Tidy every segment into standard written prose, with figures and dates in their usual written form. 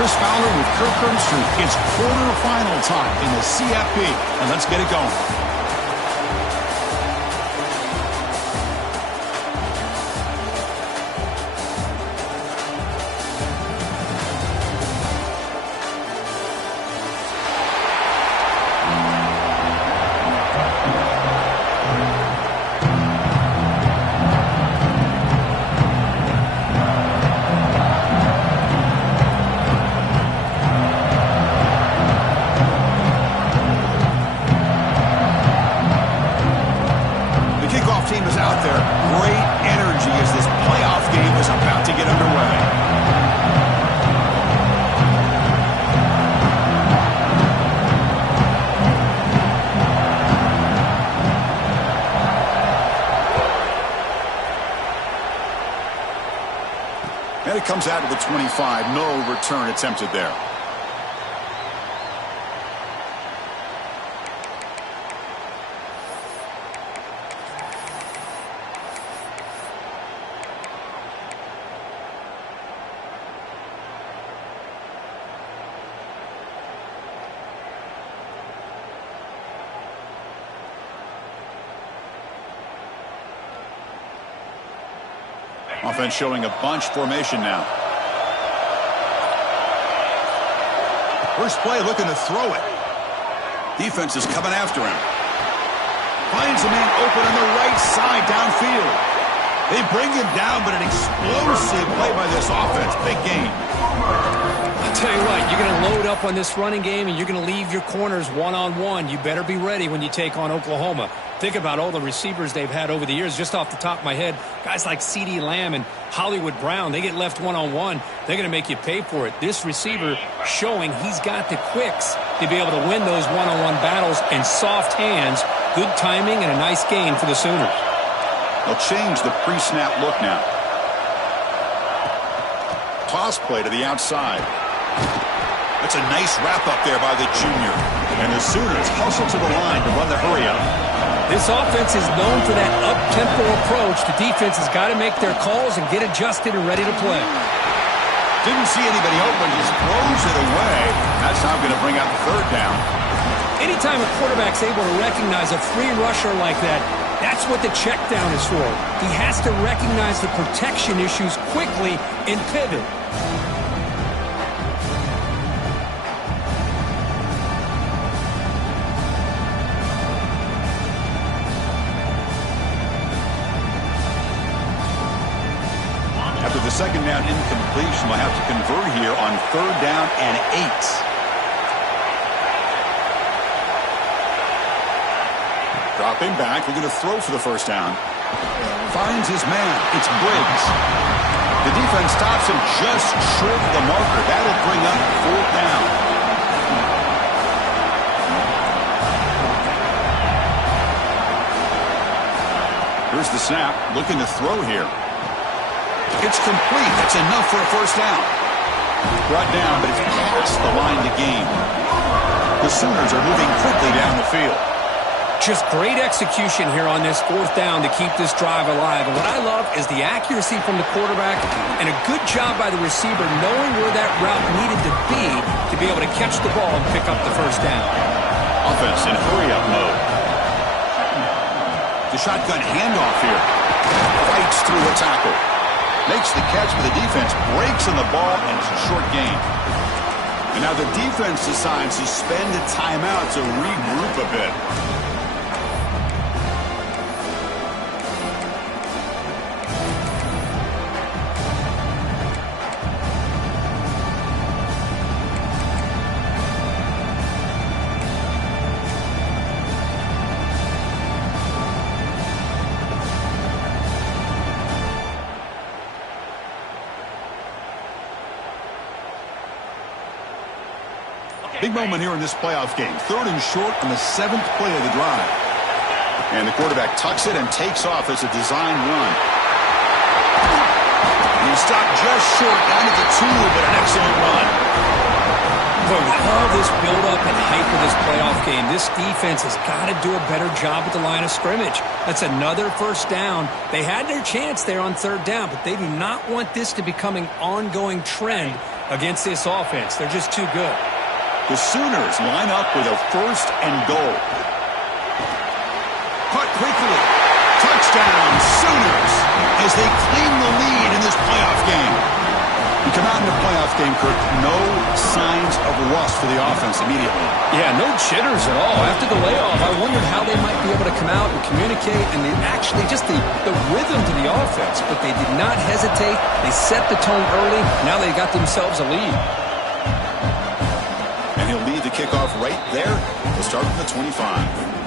Chris Fowler with Kirk Herbstreit. It's quarterfinal time in the CFP, and let's get it going. Team is out there. Great energy as this playoff game is about to get underway. And it comes out to the 25. No return attempted there. Offense showing a bunch formation now. First play looking to throw it. Defense is coming after him. Finds a man open on the right side downfield. They bring him down, but an explosive play by this offense. Big game. I'll tell you what, you're going to load up on this running game, and you're going to leave your corners one-on-one. You better be ready when you take on Oklahoma. Think about all the receivers they've had over the years. Just off the top of my head, guys like CeeDee Lamb and Hollywood Brown, they get left one-on-one. They're going to make you pay for it. This receiver showing he's got the quicks to be able to win those one-on-one battles and soft hands. Good timing and a nice gain for the Sooners. They'll change the pre-snap look now. Toss play to the outside. That's a nice wrap up there by the junior. And the Sooners hustle to the line to run the hurry up. This offense is known for that up-tempo approach. The defense has got to make their calls and get adjusted and ready to play. Didn't see anybody open, just throws it away. That's how I'm going to bring out the third down. Anytime a quarterback's able to recognize a free rusher like that, that's what the check down is for. He has to recognize the protection issues quickly and pivot. After the second down incompletion, we'll have to convert here on third down and 8. Dropping back, looking to throw for the first down. Finds his man. It's Briggs. The defense stops him just short of the marker. That'll bring up fourth down. Here's the snap. Looking to throw here. It's complete. That's enough for a first down. Brought down, but it's past the line to gain. The Sooners are moving quickly down the field. Just great execution here on this fourth down to keep this drive alive. And what I love is the accuracy from the quarterback and a good job by the receiver knowing where that route needed to be able to catch the ball and pick up the first down. Offense in hurry-up mode. The shotgun handoff here. Fights through the tackle. Makes the catch, but the defense breaks on the ball, and it's a short gain. And now the defense decides to spend a timeout to regroup a bit. Big moment here in this playoff game. Third and short on the 7th play of the drive. And the quarterback tucks it and takes off as a design run. He stopped just short down at the 2, but an excellent run. Boy, with all this build-up and hype of this playoff game. This defense has got to do a better job at the line of scrimmage. That's another first down. They had their chance there on third down, but they do not want this to become an ongoing trend against this offense. They're just too good. The Sooners line up with a first and goal. Caught quickly. Touchdown, Sooners, as they claim the lead in this playoff game. You come out in the playoff game, Kirk, no signs of rust for the offense immediately. Yeah, no jitters at all. After the layoff, I wondered how they might be able to come out and communicate, and actually just the rhythm to the offense. But they did not hesitate. They set the tone early. Now they got themselves a lead. And he'll lead the kickoff right there. We'll start from the 25.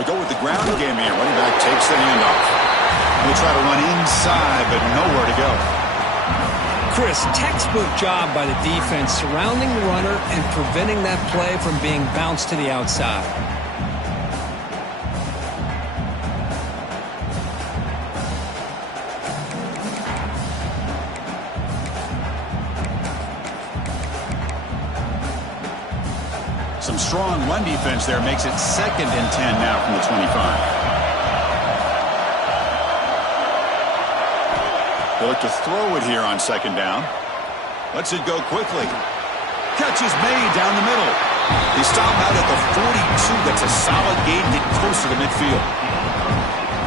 They go with the ground game here. Running back takes the handoff. He'll try to run inside, but nowhere to go. Chris, textbook job by the defense surrounding the runner and preventing that play from being bounced to the outside. Some strong run defense there makes it 2nd and 10 now from the 25. They look to throw it here on 2nd down. Lets it go quickly. Catch is made down the middle. They stop out at the 42. That's a solid gain, get close to the midfield.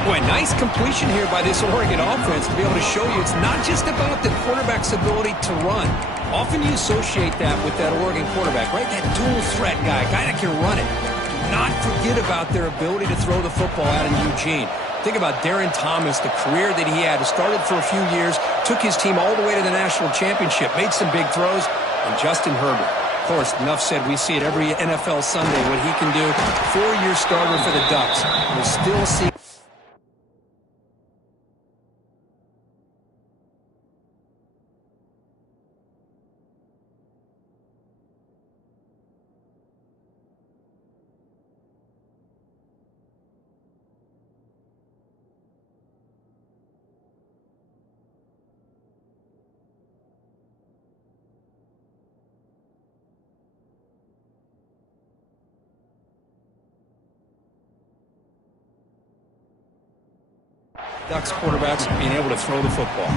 Boy, nice completion here by this Oregon offense to be able to show you it's not just about the quarterback's ability to run. Often you associate that with that Oregon quarterback, right? That dual threat guy that can run it. Do not forget about their ability to throw the football out in Eugene. Think about Darren Thomas, the career that he had. He started for a few years, took his team all the way to the national championship, made some big throws, and Justin Herbert. Of course, enough said, we see it every NFL Sunday what he can do. 4-year starter for the Ducks. We'll still see. Ducks quarterbacks being able to throw the football.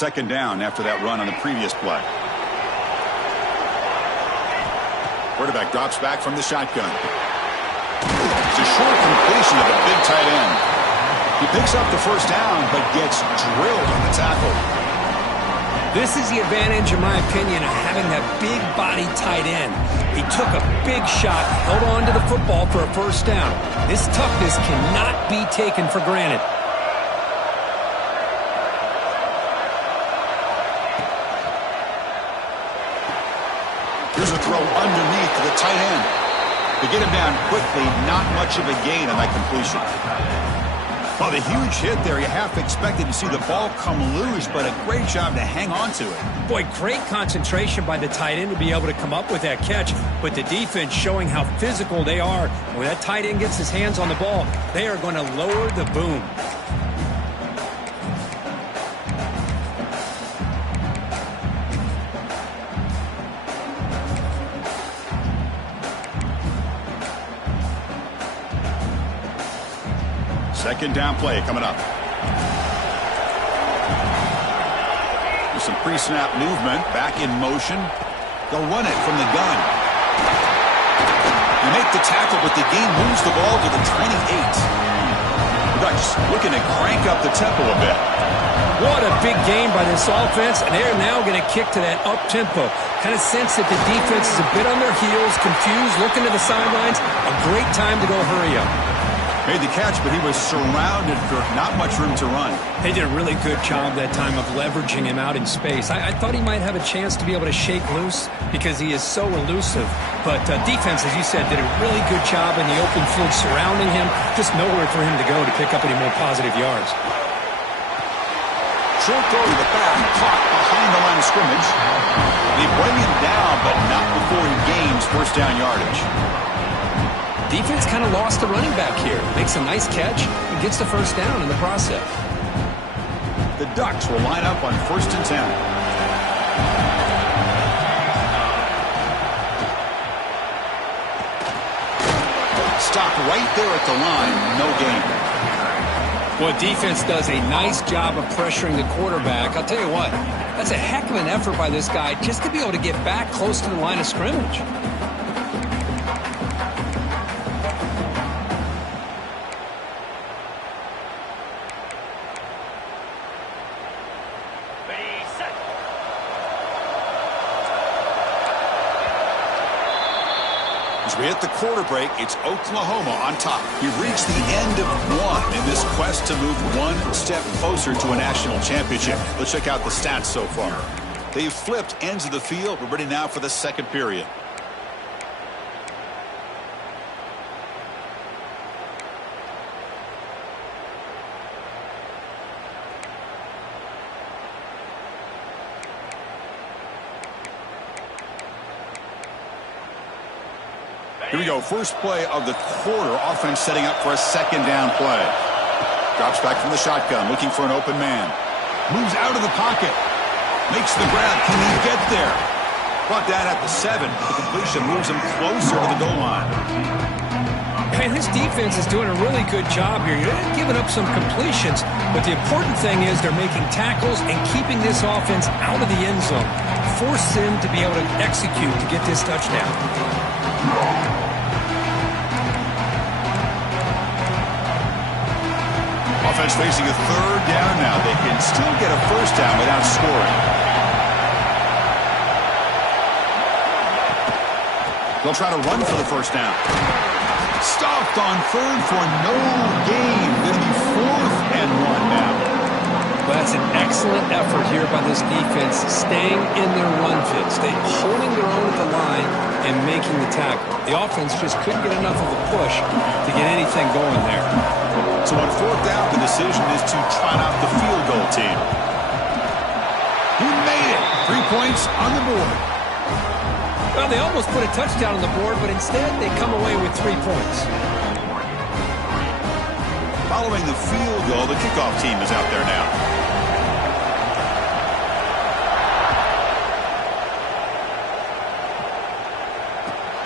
Second down after that run on the previous play. Quarterback drops back from the shotgun. It's a short completion of a big tight end. He picks up the first down, but gets drilled on the tackle. This is the advantage, in my opinion, of having that big body tight end. He took a big shot, held on to the football for a first down. This toughness cannot be taken for granted. Here's a throw underneath to the tight end. To get him down quickly, not much of a gain on that completion. Well, the huge hit there, you half expected to see the ball come loose, but a great job to hang on to it. Boy, great concentration by the tight end to be able to come up with that catch, but the defense showing how physical they are. When that tight end gets his hands on the ball, they are going to lower the boom. Second down play coming up. With some pre-snap movement, back in motion. They'll run it from the gun. They make the tackle, but the gain moves the ball to the 28. The Ducks looking to crank up the tempo a bit. What a big game by this offense, and they're now going to kick to that up-tempo. Kind of sense that the defense is a bit on their heels, confused, looking to the sidelines. A great time to go hurry up. Made the catch, but he was surrounded for not much room to run. They did a really good job that time of leveraging him out in space. I thought he might have a chance to be able to shake loose because he is so elusive. But defense, as you said, did a really good job in the open field surrounding him. Just nowhere for him to go to pick up any more positive yards. Short throw to the back, caught behind the line of scrimmage. They bring him down, but not before he gains first down yardage. Defense kind of lost the running back here. Makes a nice catch and gets the first down in the process. The Ducks will line up on 1st and 10. Stop right there at the line. No gain. Well, defense does a nice job of pressuring the quarterback. I'll tell you what, that's a heck of an effort by this guy just to be able to get back close to the line of scrimmage. As we hit the quarter break, it's Oklahoma on top. We've reached the end of one in this quest to move one step closer to a national championship. Let's check out the stats so far. They've flipped ends of the field. We're ready now for the second period. Here we go. First play of the quarter. Offense setting up for a second down play. Drops back from the shotgun, looking for an open man. Moves out of the pocket. Makes the grab. Can he get there? Brought down at the 7. The completion moves him closer to the goal line. Man, this defense is doing a really good job here. You're giving up some completions, but the important thing is they're making tackles and keeping this offense out of the end zone. Force them to be able to execute to get this touchdown. Offense facing a third down now. They can still get a first down without scoring. They'll try to run for the first down. Stopped on third for no gain. Going to be 4th and 1 now. Well, that's an excellent effort here by this defense, staying in their run fit, holding their own at the line and making the tackle. The offense just couldn't get enough of a push to get anything going there. So on 4th down, the decision is to trot out the field goal team. He made it. 3 points on the board. Well, they almost put a touchdown on the board, but instead they come away with 3 points. Following the field goal, the kickoff team is out there now.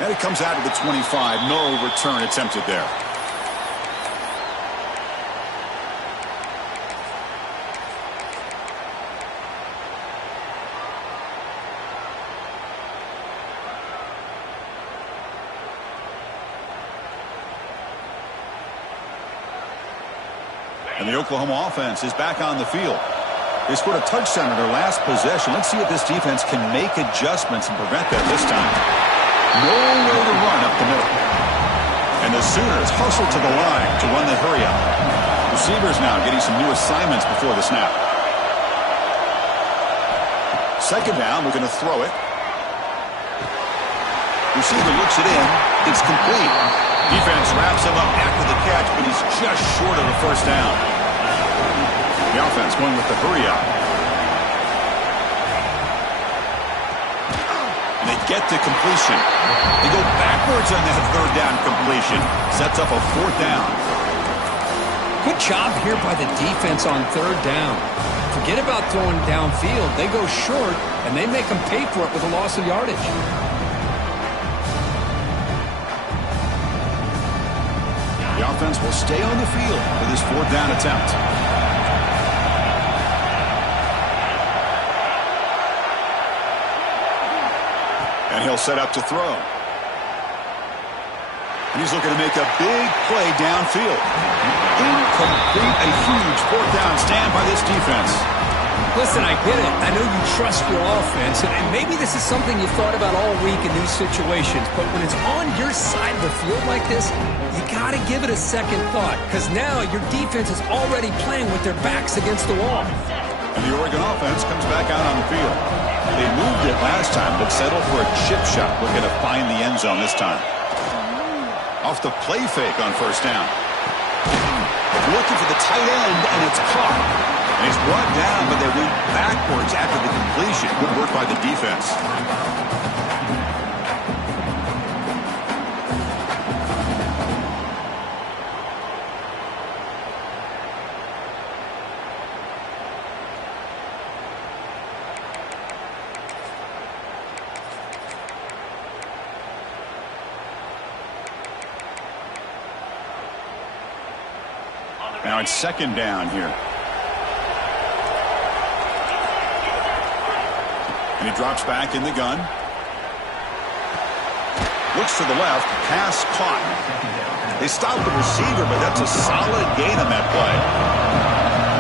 And it comes out to the 25. No return attempted there. And the Oklahoma offense is back on the field. They scored a touchdown in their last possession. Let's see if this defense can make adjustments and prevent that this time. No way to run up the middle. And the Sooners hustle to the line to run the hurry up. Receivers now getting some new assignments before the snap. Second down, we're going to throw it. Receiver looks it in. It's complete. Defense wraps him up after the catch, but he's just short of the first down. The offense going with the hurry up. And they get to completion. They go backwards on that third down completion. Sets up a fourth down. Good job here by the defense on third down. Forget about throwing downfield. They go short, and they make them pay for it with a loss of yardage. The offense will stay on the field for this fourth down attempt. And he'll set up to throw. And he's looking to make a big play downfield. Incomplete, a huge fourth down stand by this defense. Listen, I get it. I know you trust your offense, and maybe this is something you've thought about all week in these situations, but when it's on your side of the field like this, you got to give it a second thought, because now your defense is already playing with their backs against the wall. And the Oregon offense comes back out on the field. They moved it last time, but settled for a chip shot, looking to find the end zone this time. Off the play fake on first down. Looking for the tight end, and it's caught. And he's brought down, but they went backwards after the completion. Good work by the defense. Now it's second down here. And he drops back in the gun. Looks to the left. Pass caught. They stopped the receiver, but that's a solid gain on that play.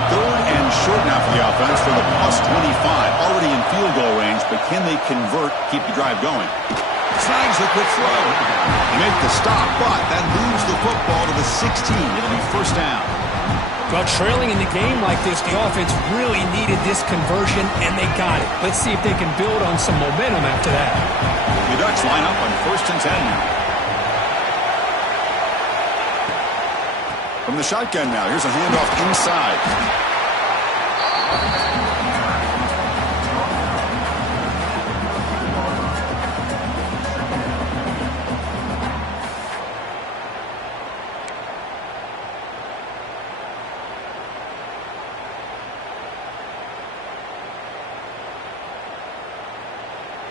Third and short now for the offense from the plus 25. Already in field goal range, but can they convert, keep the drive going? Snags the quick throw. They make the stop, but that moves the football to the 16. It'll be first down. Well, trailing in the game like this, the offense really needed this conversion, and they got it. Let's see if they can build on some momentum after that. The Ducks line up on first and 10 now. From the shotgun now, here's a handoff inside.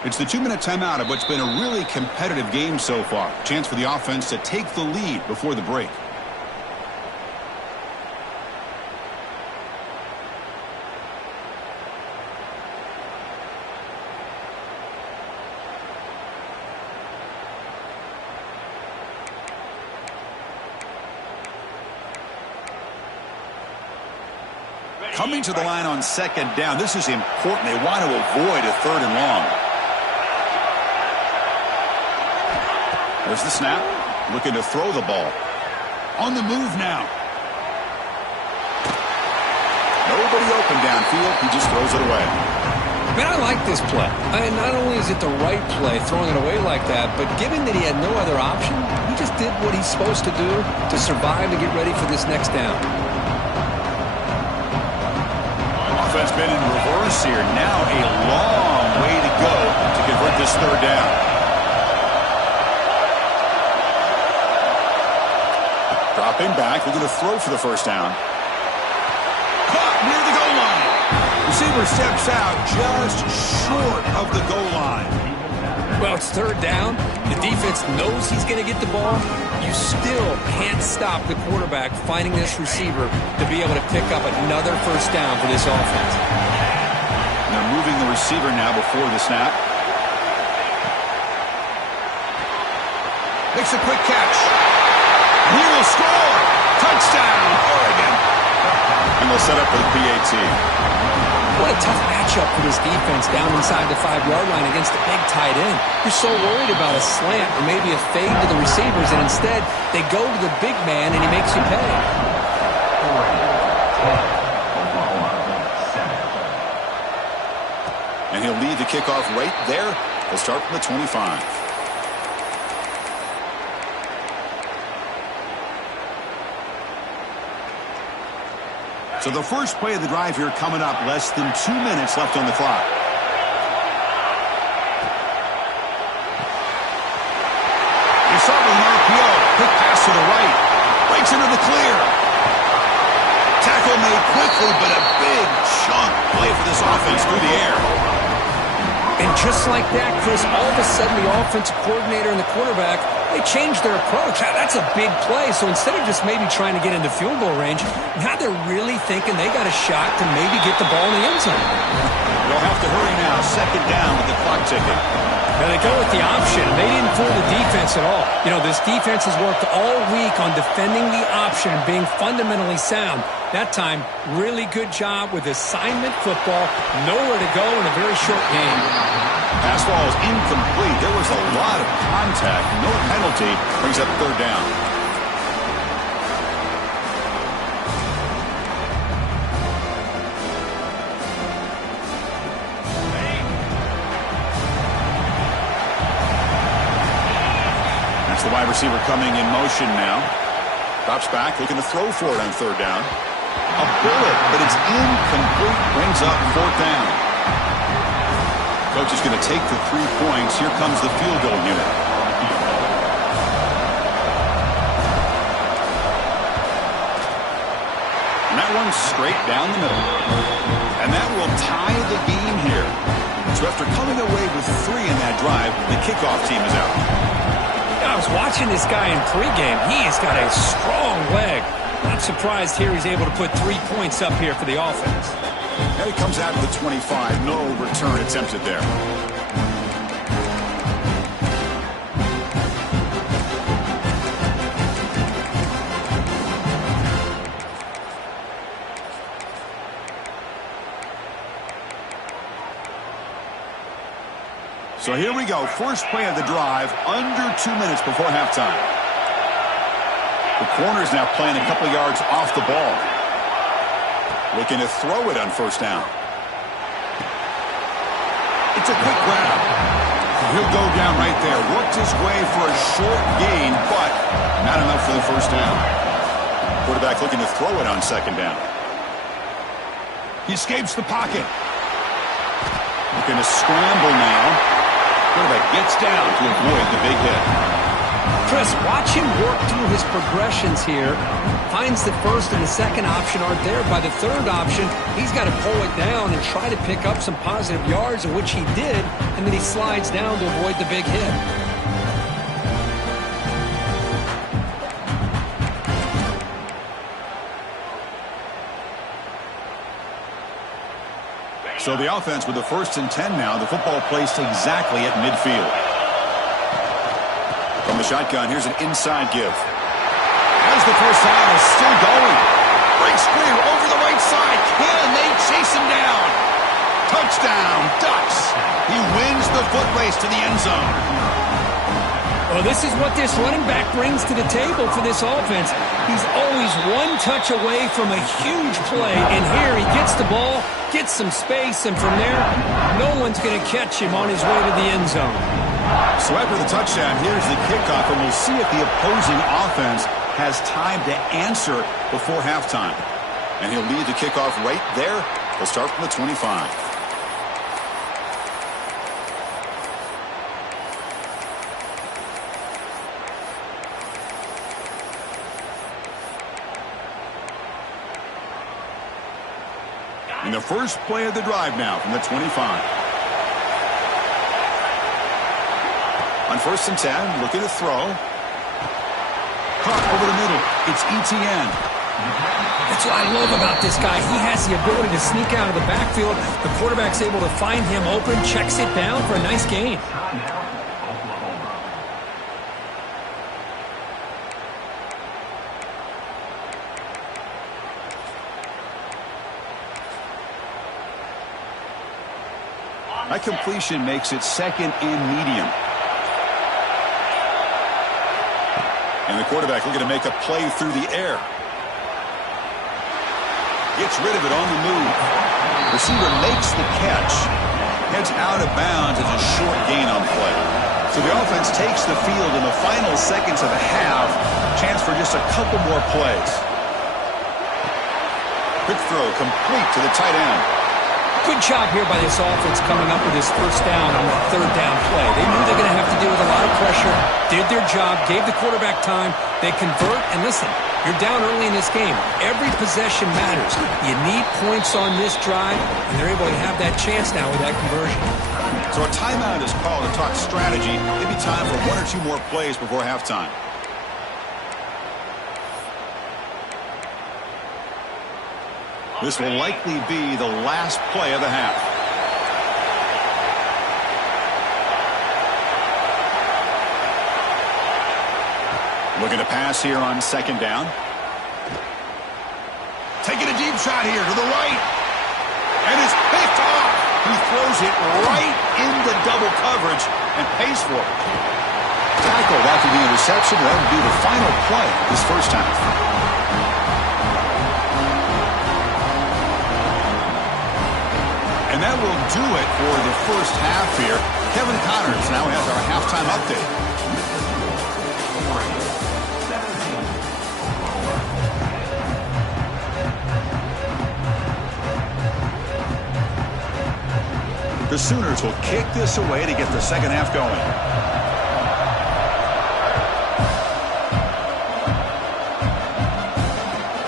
It's the 2-minute timeout of what's been a really competitive game so far. Chance for the offense to take the lead before the break. Coming to the line on second down. This is important. They want to avoid a third and long. There's the snap. Looking to throw the ball. On the move now. Nobody open downfield. He just throws it away. Man, I like this play. I mean, not only is it the right play, throwing it away like that, but given that he had no other option, he just did what he's supposed to do to survive and get ready for this next down. Offense been in reverse here. Now a long way to go to convert this third down. Dropping back, we're going to throw for the first down. Caught near the goal line. Receiver steps out just short of the goal line. Well, it's third down. The defense knows he's going to get the ball. You still can't stop the quarterback finding this receiver to be able to pick up another first down for this offense. They're moving the receiver now before the snap. Makes a quick catch. He will score. Touchdown, Oregon. And they'll set up for the PAT. What a tough matchup for this defense down inside the 5-yard line against a big tight end. You're so worried about a slant or maybe a fade to the receivers, and instead they go to the big man and he makes you pay. And he'll lead the kickoff right there. They'll start from the 25. So the first play of the drive here coming up. Less than 2 minutes left on the clock. They start with an RPO. Quick pass to the right. Breaks into the clear. Tackle made quickly, but a big chunk play for this offense through the air. And just like that, Chris, all of a sudden the offensive coordinator and the quarterback, they changed their approach. That's a big play. So instead of just maybe trying to get into field goal range, now they're really thinking they got a shot to maybe get the ball in the end zone. They'll have to hurry now. Second down with the clock ticking. Now they go with the option. They didn't fool the defense at all. You know, this defense has worked all week on defending the option and being fundamentally sound. That time, really good job with assignment football. Nowhere to go in a very short game. Pass ball is incomplete. There was a lot of contact. No penalty. Brings up third down. That's the wide receiver coming in motion now. Drops back, looking to throw for it on third down. A bullet, but it's incomplete. Brings up fourth down. Coach is going to take the 3 points. Here comes the field goal unit. And that one's straight down the middle. And that will tie the game here. So after coming away with 3 in that drive, the kickoff team is out. I was watching this guy in pregame. He's got a strong leg. Not surprised here he's able to put 3 points up here for the offense. And he comes out of the 25. No return attempted there. So here we go. First play of the drive. Under 2 minutes before halftime. The corner's now playing a couple yards off the ball. Looking to throw it on first down. It's a quick grab. He'll go down right there. Worked his way for a short gain, but not enough for the first down. Quarterback looking to throw it on second down. He escapes the pocket. Looking to scramble now. Quarterback gets down to avoid the big hit. Chris, watch him work through his progressions here. Finds the first and the second option aren't there. By the third option, he's got to pull it down and try to pick up some positive yards, which he did, and then he slides down to avoid the big hit. So the offense with the 1st and 10 now. The football placed exactly at midfield. From the shotgun, here's an inside give. As the first down is still going. Breaks clear over the right side. Can they chase him down? Touchdown, Ducks. He wins the foot race to the end zone. Well, this is what this running back brings to the table for this offense. He's always one touch away from a huge play, and here he gets the ball, gets some space, and from there, no one's going to catch him on his way to the end zone. So after the touchdown, here's the kickoff, and we'll see if the opposing offense has time to answer before halftime. And he'll lead the kickoff right there. They'll start from the 25. And the first play of the drive now from the 25. On 1st and 10, looking to throw. Caught over the middle. It's Ncaa. That's what I love about this guy. He has the ability to sneak out of the backfield. The quarterback's able to find him open, checks it down for a nice gain. That completion makes it 2nd and medium. And the quarterback looking to make a play through the air. Gets rid of it on the move. Receiver makes the catch. Heads out of bounds as a short gain on play. So the offense takes the field in the final seconds of the half. Chance for just a couple more plays. Quick throw complete to the tight end. Good job here by this offense coming up with this first down on that 3rd down play. They knew they were going to have to deal with a lot of pressure, did their job, gave the quarterback time. They convert, and listen, you're down early in this game. Every possession matters. You need points on this drive, and they're able to have that chance now with that conversion. So a timeout is called to talk strategy. Maybe time for 1 or 2 more plays before halftime. This will likely be the last play of the half. Looking to pass here on 2nd down. Taking a deep shot here to the right. And it's picked off. He throws it right into double coverage and pays for it. Tackled after the interception. That would be the final play this first half. And that will do it for the first half here. Kevin Connors now has our halftime update. The Sooners will kick this away to get the second half going.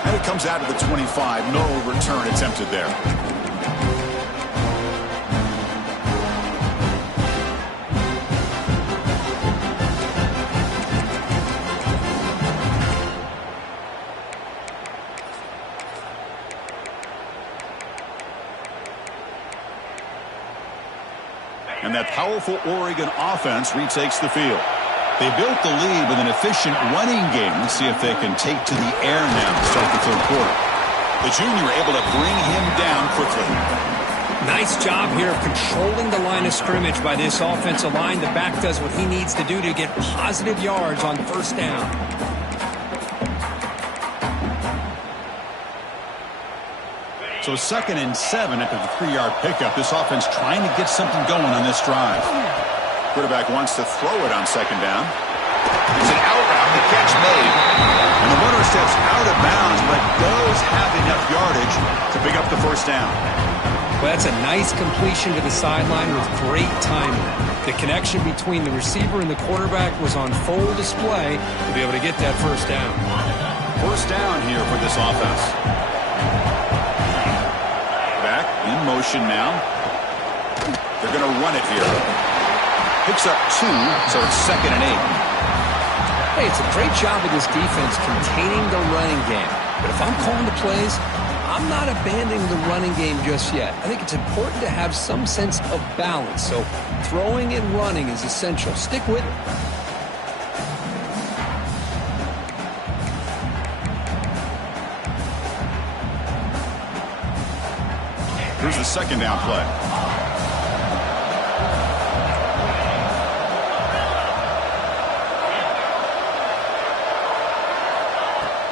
And it comes out of the 25. No return attempted there. And that powerful Oregon offense retakes the field. They built the lead with an efficient running game. Let's see if they can take to the air now to start the 3rd quarter. The junior able to bring him down quickly. Nice job here of controlling the line of scrimmage by this offensive line. The back does what he needs to do to get positive yards on 1st down. So 2nd and 7 after the 3-yard pickup. This offense trying to get something going on this drive. Quarterback wants to throw it on 2nd down. It's an out route. The catch made. And the runner steps out of bounds, but does have enough yardage to pick up the 1st down. Well, that's a nice completion to the sideline with great timing. The connection between the receiver and the quarterback was on full display to be able to get that 1st down. 1st down here for this offense. In motion now. They're going to run it here. Picks up 2, so it's 2nd and 8. Hey, it's a great job of this defense containing the running game. But if I'm calling the plays, I'm not abandoning the running game just yet. I think it's important to have some sense of balance. So throwing and running is essential. Stick with it. Here's the 2nd down play.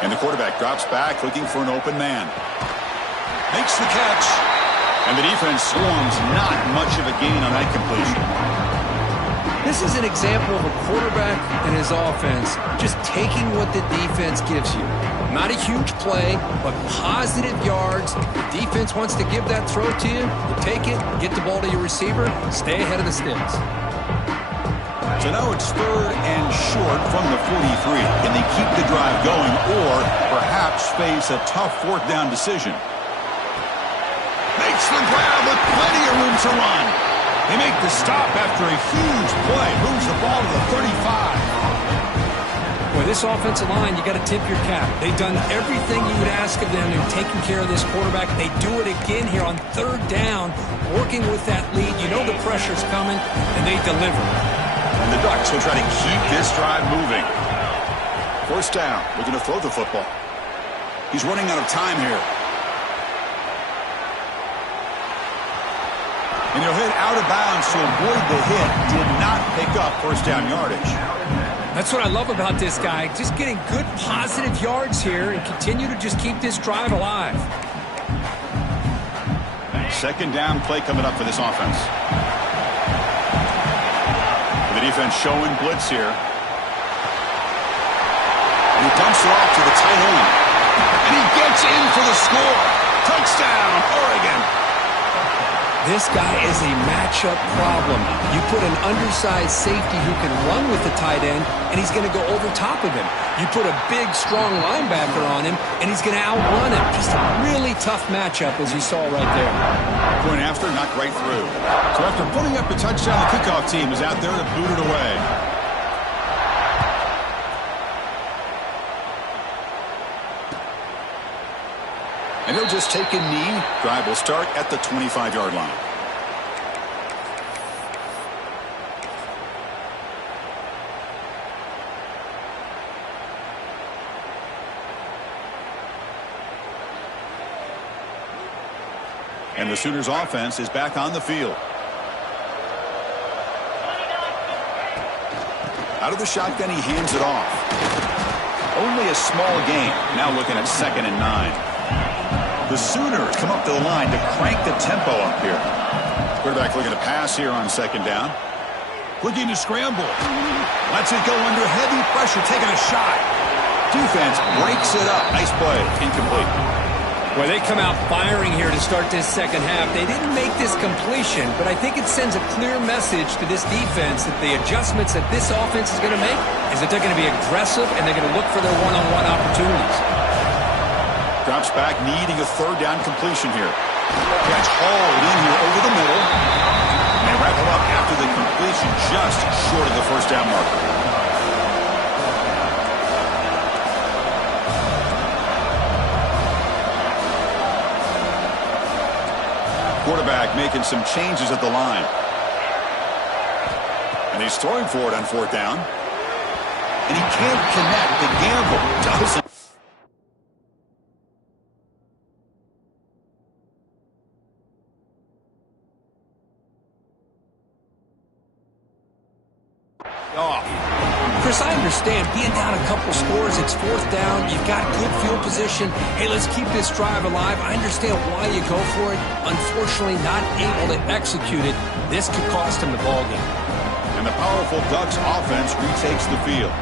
And the quarterback drops back looking for an open man. Makes the catch. And the defense swarms. Not much of a gain on that completion. This is an example of a quarterback and his offense just taking what the defense gives you. Not a huge play, but positive yards. The defense wants to give that throw to you. You take it, get the ball to your receiver, stay ahead of the sticks. So now it's 3rd and short from the 43. Can they keep the drive going or perhaps face a tough 4th down decision? Makes the grab with plenty of room to run. They make the stop after a huge play. Moves the ball to the 35. Boy, this offensive line, you got to tip your cap. They've done everything you would ask of them in taking care of this quarterback. They do it again here on 3rd down, working with that lead. You know the pressure's coming, and they deliver. And the Ducks will try to keep this drive moving. 1st down, looking to throw the football. He's running out of time here. And he'll hit out of bounds to avoid the hit. Did not pick up first down yardage. That's what I love about this guy. Just getting good positive yards here and continue to just keep this drive alive. Second down play coming up for this offense. The defense showing blitz here. And he dumps it off to the tight end. And he gets in for the score. Touchdown, Oregon. This guy is a matchup problem. You put an undersized safety who can run with the tight end, and he's going to go over top of him. You put a big, strong linebacker on him, and he's going to outrun him. Just a really tough matchup, as you saw right there. Going after, knocked right through. So after putting up a touchdown, the kickoff team is out there to boot it away. And he'll just take a knee. Drive will start at the 25-yard line. And the Sooners offense is back on the field. Out of the shotgun, he hands it off. Only a small gain. Now looking at 2nd and 9. The Sooners come up to the line to crank the tempo up here. Quarterback looking to pass here on 2nd down. Looking to scramble. Lets it go under heavy pressure, taking a shot. Defense breaks it up. Nice play. Incomplete. Well, they come out firing here to start this second half. They didn't make this completion, but I think it sends a clear message to this defense that the adjustments that this offense is going to make is that they're going to be aggressive and they're going to look for their one-on-one opportunities. Drops back, needing a 3rd down completion here. Gets hauled in here over the middle. And wrap him up after the completion, just short of the 1st down marker. Quarterback making some changes at the line. And he's throwing for it on 4th down. And he can't connect. The gamble doesn't. Chris, I understand being down a couple scores, it's 4th down, you've got good field position. Hey, let's keep this drive alive. I understand why you go for it. Unfortunately, not able to execute it. This could cost him the ballgame. And the powerful Ducks offense retakes the field.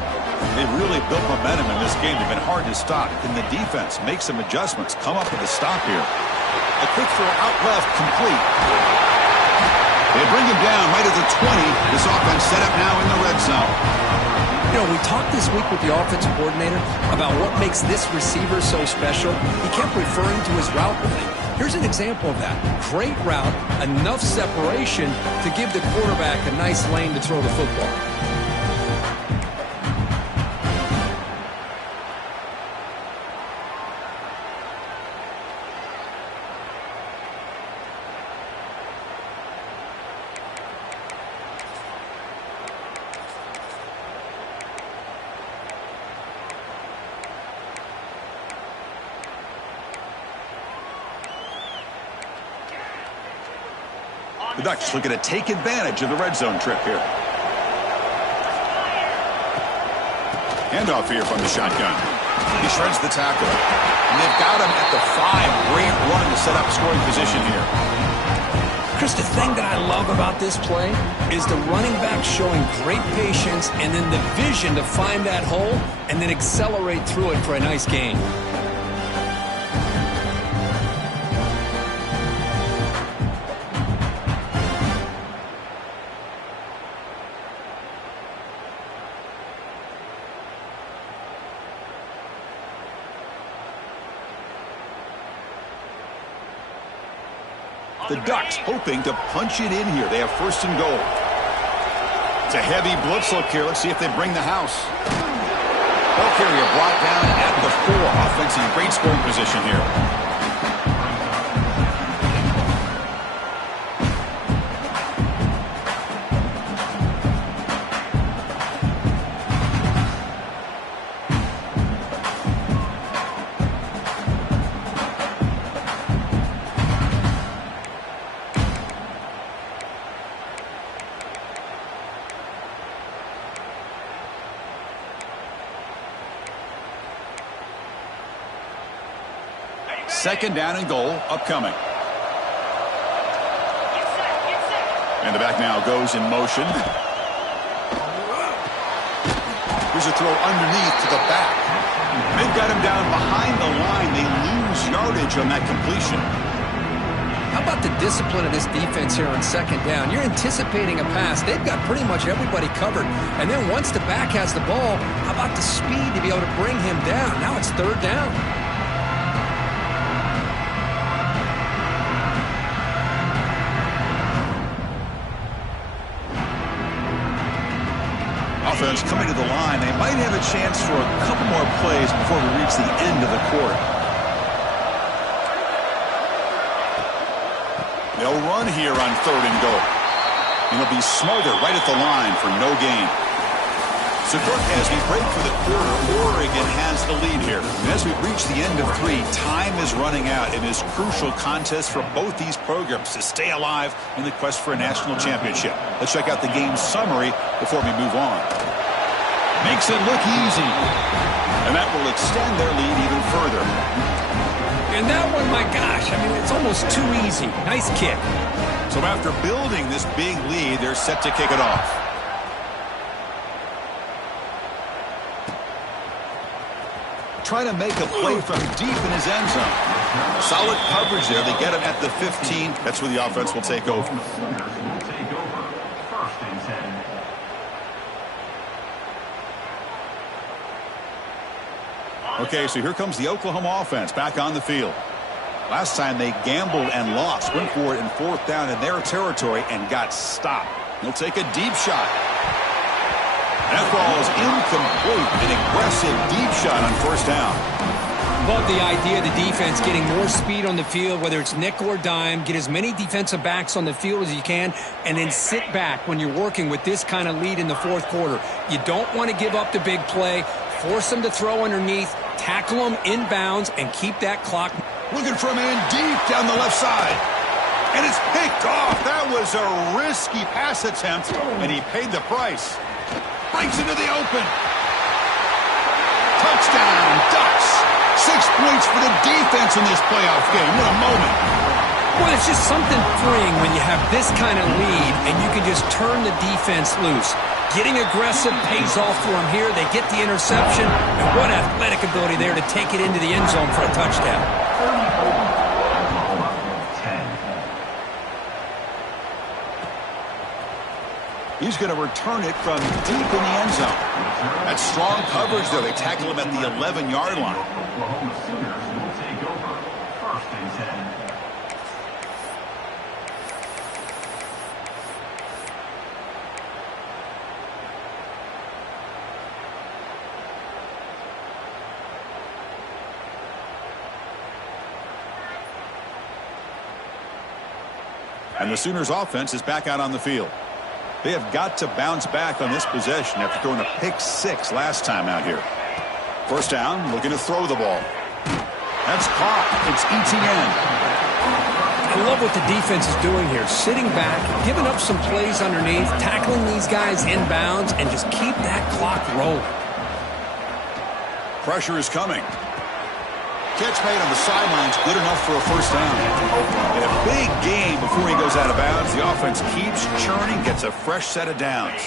They've really built momentum in this game. They've been hard to stop. Can the defense make some adjustments, come up with a stop here? A quick throw out left, complete. They bring him down right at the 20. This offense set up now in the red zone. You know, we talked this week with the offensive coordinator about what makes this receiver so special. He kept referring to his route running. Here's an example of that. Great route, enough separation to give the quarterback a nice lane to throw the football. The Ducks looking to take advantage of the red zone trip here. Handoff here from the shotgun. He shreds the tackle. And they've got him at the 5. Great run to set up scoring position here. Chris, the thing that I love about this play is the running back showing great patience and then the vision to find that hole and then accelerate through it for a nice gain. The Ducks hoping to punch it in here. They have 1st and goal. It's a heavy blitz look here. Let's see if they bring the house. Ball carrier brought down at the 4. Offense in great scoring position here. second down and goal upcoming. And the back now goes in motion. Here's a throw underneath to the back. They've got him down behind the line. They lose yardage on that completion. How about the discipline of this defense here on second down? You're anticipating a pass. They've got pretty much everybody covered. And then once the back has the ball, how about the speed to be able to bring him down? Now it's third down. Offense coming to the line. They might have a chance for a couple more plays before we reach the end of the quarter. They'll run here on third and goal. And he'll be smothered right at the line for no gain. So, Kirk, as we break for the quarter, Oregon has the lead here. And as we reach the end of 3, time is running out in this crucial contest for both these programs to stay alive in the quest for a national championship. Let's check out the game summary before we move on. Makes it look easy. And that will extend their lead even further. And that one, my gosh, I mean, it's almost too easy. Nice kick. So after building this big lead, they're set to kick it off. Trying to make a play from deep in his end zone. Solid coverage there. They get him at the 15. That's where the offense will take over. Okay, so here comes the Oklahoma offense back on the field. Last time they gambled and lost. Went for it in fourth down in their territory and got stopped. They'll take a deep shot. That ball is incomplete. An aggressive deep shot on first down. Love the idea of the defense getting more speed on the field, whether it's nickel or dime. Get as many defensive backs on the field as you can, and then sit back when you're working with this kind of lead in the fourth quarter. You don't want to give up the big play. Force them to throw underneath, tackle them inbounds, and keep that clock. Looking for a man deep down the left side. And it's picked off. That was a risky pass attempt, and he paid the price. Breaks into the open. Touchdown, Ducks. 6 points for the defense in this playoff game. What a moment. Well, it's just something freeing when you have this kind of lead and you can just turn the defense loose. Getting aggressive pays off for them here. They get the interception, and what athletic ability there to take it into the end zone for a touchdown. He's going to return it from deep in the end zone. That's strong coverage, though. They tackle him at the 11-yard line. And the Sooners offense is back out on the field. They have got to bounce back on this possession after throwing a pick-6 last time out here. First down, looking to throw the ball. That's caught. It's Ncaa. I love what the defense is doing here. Sitting back, giving up some plays underneath, tackling these guys inbounds, and just keep that clock rolling. Pressure is coming. Catch made on the sidelines, good enough for a first down. In a big game before he goes out of bounds, the offense keeps churning, gets a fresh set of downs.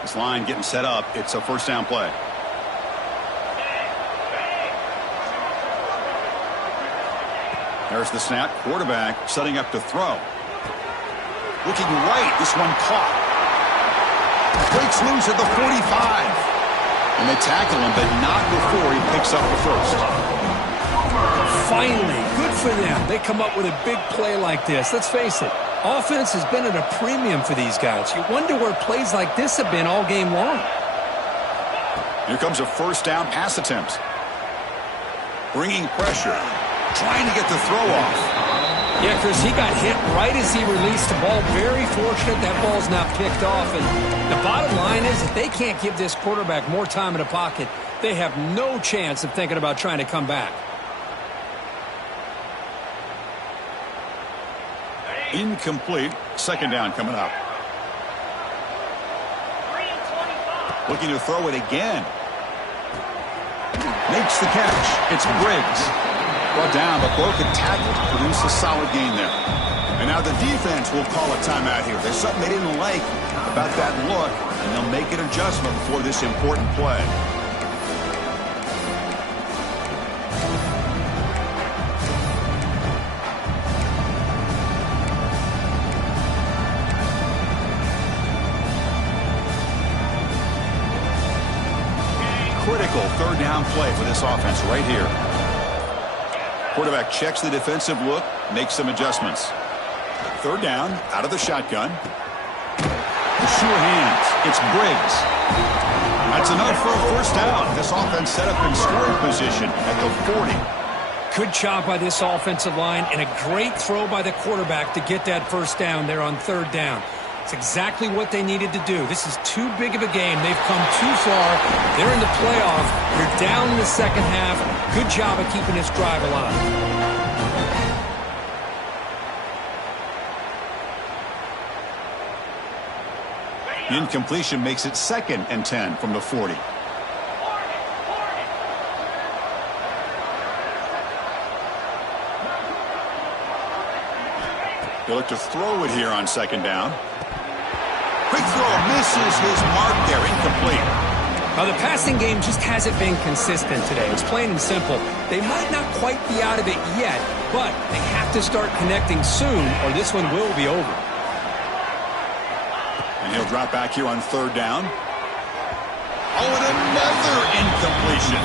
This line getting set up. It's a first down play. There's the snap. Quarterback setting up to throw. Looking right. This one caught. Breaks loose at the 45. And they tackle him, but not before he picks up the first. Finally, good for them. They come up with a big play like this. Let's face it, offense has been at a premium for these guys. You wonder where plays like this have been all game long. Here comes a first down pass attempt. Bringing pressure. Trying to get the throw off. Yeah, Chris, he got hit right as he released the ball. Very fortunate that ball's not picked off. And the bottom line is that they can't give this quarterback more time in the pocket. They have no chance of thinking about trying to come back. Incomplete. Second down coming up. Looking to throw it again. Makes the catch. It's Briggs. Brought down, but broken tackle to produce a solid gain there. And now the defense will call a timeout here. There's something they didn't like about that look, and they'll make an adjustment before this important play. Critical third down play for this offense right here. Quarterback checks the defensive look, makes some adjustments. Third down, out of the shotgun. The sure hands. It's Briggs. That's enough for a first down. This offense set up in scoring position at the 40. Good job by this offensive line and a great throw by the quarterback to get that first down there on third down. It's exactly what they needed to do. This is too big of a game. They've come too far. They're in the playoff. They're down in the second half. Good job of keeping this drive alive. Incompletion makes it 2nd and 10 from the 40. They look to throw it here on 2nd down. Quick throw misses his mark there. Incomplete. Now, the passing game just hasn't been consistent today. It's plain and simple. They might not quite be out of it yet, but they have to start connecting soon or this one will be over. And he'll drop back here on third down. Oh, and another incompletion.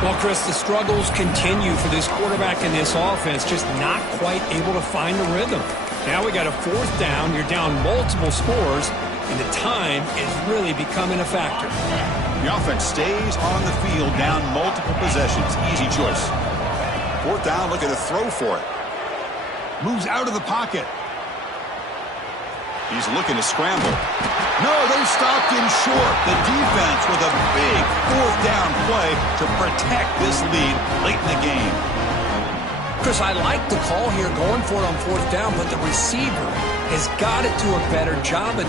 Well, Chris, the struggles continue for this quarterback in this offense, just not quite able to find the rhythm. Now we got a fourth down. You're down multiple scores, and the time is really becoming a factor. The offense stays on the field, down multiple possessions. Easy choice. Fourth down, look at a throw for it. Moves out of the pocket. He's looking to scramble. No, they stopped him short. The defense with a big fourth down play to protect this lead late in the game. Chris, I like the call here going for it on fourth down, but the receiver has got to do a better job of